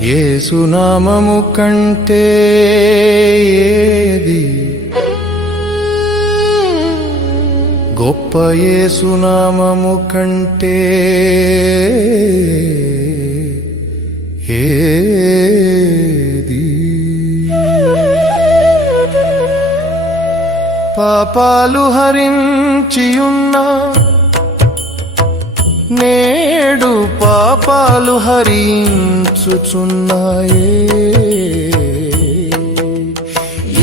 ఏసునామము కంటే ఏది? గొప్ప ఏసునామము కంటే ఏది? పాపాలు హరించియున్నా నేడు పాపాలు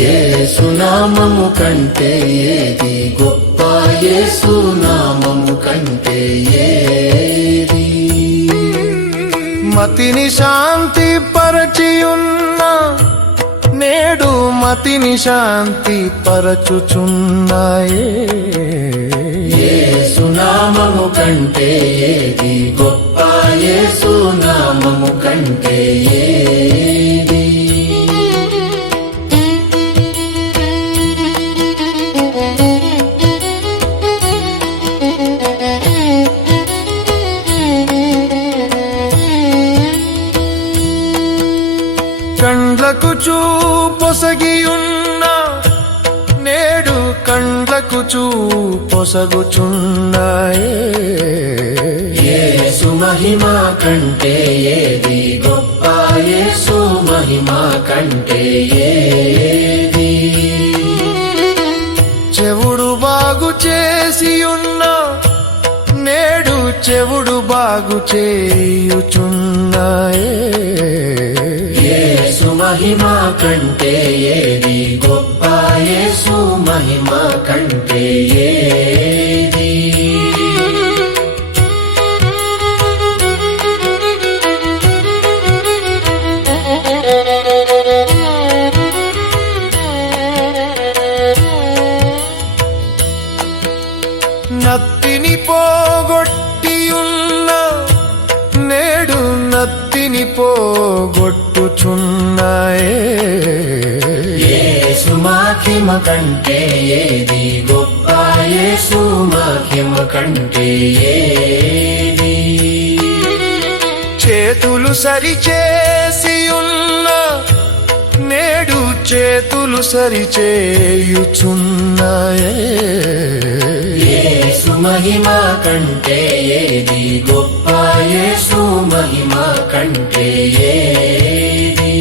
ఏ సునామము కంటే ఏది గొప్ప? సునామము కంటే ఏది? మతిని శాంతి పరచియున్న నేడు మతిని శాంతి పరచుచున్నాయే నామము కంటే గొప్ప యేసు నామము కంటే ఏది? కండ్లకు చూపొసగుచున్నాయే. యేసు మహిమ కంటే ఏది గొప్ప? యేసు మహిమ కంటే ఏది? చెవుడు బాగు చేసి ఉన్న నేడు చెవుడు బాగు చేయుచున్నాయే. మహిమ కంటే ఏది గొప్ప యేసు మహిమ కంటే ఏది? నత్తిని పోగొట్టియుల్ నత్తిని పోగొట్టుచున్నాయే. మహిమ కంటే ఏది గొప్ప? యేసు మహిమ కంటే ఏది? చేతులు సరిచేసి చేతులు సరిచేయుచున్నాయే. సుమహిమా కంటే ఏది గొప్ప? ఏ సుమహిమా కంటే ఏది?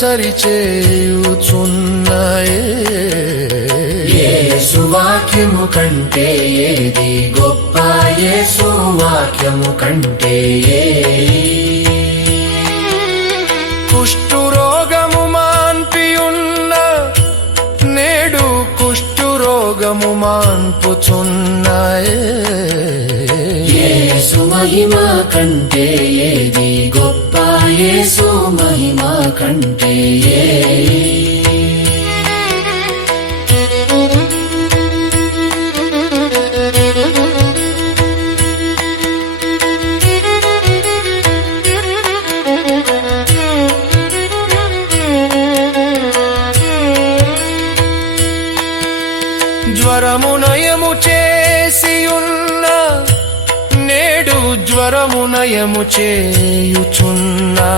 సరిచేయుచున్నాయే. యేసు వాక్యము కంటే ఏది గొప్ప? యేసు వాక్యము కంటే ఏది? కుష్టు రోగము మాన్పియున్న నేడు కుష్టు రోగము మాన్పుచున్నాయే. యేసు మహిమ కంటే ఏది గొప్ప? యేసు కంటే జ్వరమునయము జ్వరము నయము నేడు జ్వరము నయము చేయుచున్నా.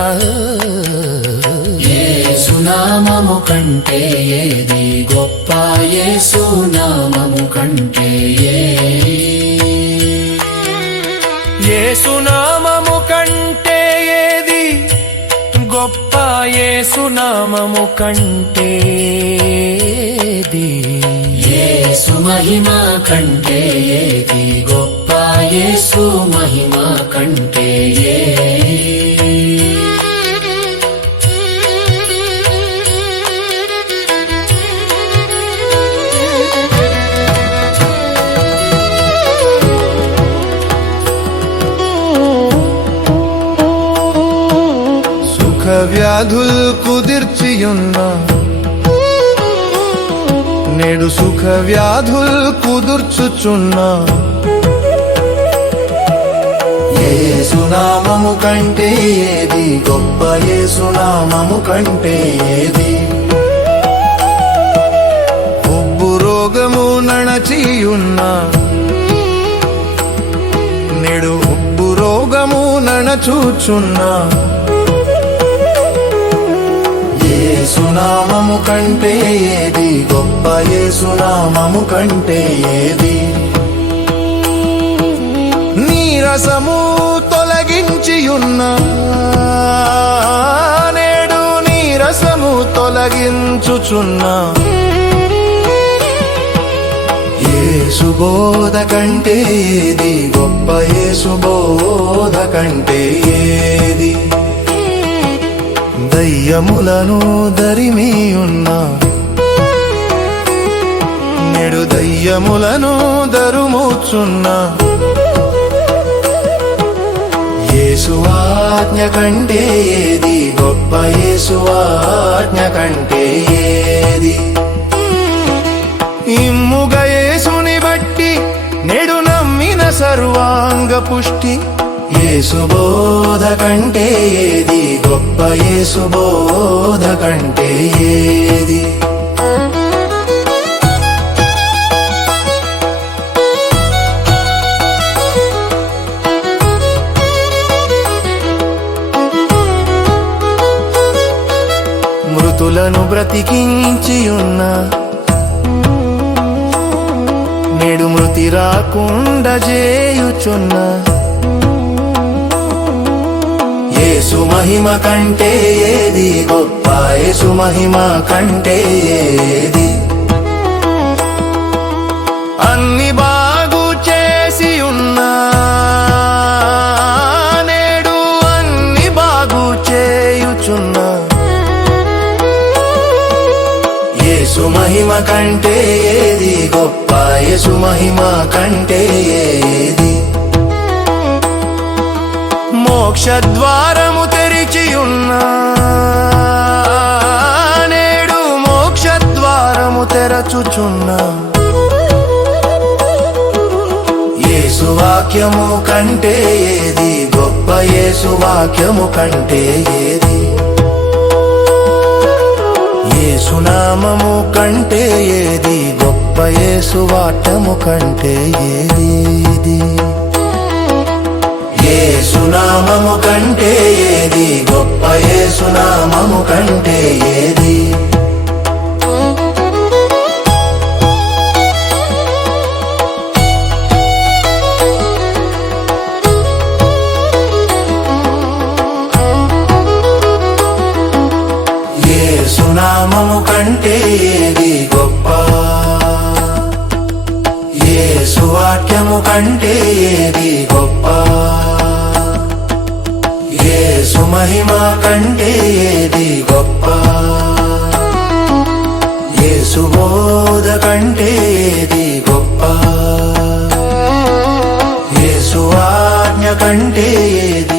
యేసు నామము కంటే ఏది గొప్ప యేసు నామము కంటే ఏది? ఏసునామము కంటే ఏది గొప్ప ఏసునామము కంటే ఏది? యేసు మహిమ కంటే ఏది గొప్ప యేసు మహిమ కంటే ఏది వ్యాధుల్ కుదిర్చియున్నా. నేడు సుఖ వ్యాధుల్ కుదుర్చుచున్నా. యేసునామము కంటే ఏది గొప్ప యేసునామము కంటే ఏది? ఉబ్బు రోగము నణచియున్న. నేడు ఉబ్బు రోగము నణచూచున్నా. సునామము కంటే ఏది గొప్ప యేసునామము కంటే ఏది? నీరసము తొలగించియున్న నేడు నీరసము తొలగించుచున్నా యేసు కంటే ఏది గొప్ప యేసు కంటే ఏది? దయ్యములను దరిమీయున్నా నేడు దయ్యములను దరుమూచున్నా యేసువాజ్ఞ కంటే ఏది గొప్ప యేసువాజ్ఞ కంటే ఏది? ఇమ్ముగ యేసుని బట్టి నేడు నమ్మిన సర్వాంగ పుష్టి యేసు కంటే ఏది గొప్ప యేసు కంటే ఏది? మృతులను బ్రతికించియున్న నేడు మృతి రాకుండా చేయుచున్నా యేసు మహిమ కంటే ఏది గొప్ప? యేసు మహిమ కంటే ఏది? అన్ని బాగు చేసి ఉన్నా నేడు అన్ని బాగు చేయుచున్నా. యేసు మహిమ కంటే ఏది గొప్ప? యేసు మహిమ కంటే ఏది? మోక్షద్వారము తెరిచి ఉన్నా నేడు మోక్షద్వారము తెరచుచున్నా. యేసువాక్యము కంటే ఏది? గొప్ప యేసువాక్యము కంటే ఏది? యేసునామము కంటే ఏది? గొప్ప యేసు వాటము కంటే ఏది? నామము కంటే ఏది? గొప్ప యేసునామము కంటే ఏది? సునామము కంటే ఏది గొప్ప? ఏ సువాక్యము కంటే ఏది గొప్ప? యేసు కంటే ఏది గొప్ప? ఏ సుబోధ కంటే ఏది గొప్ప? ఏ సువాజ్ఞ కంటే ఏది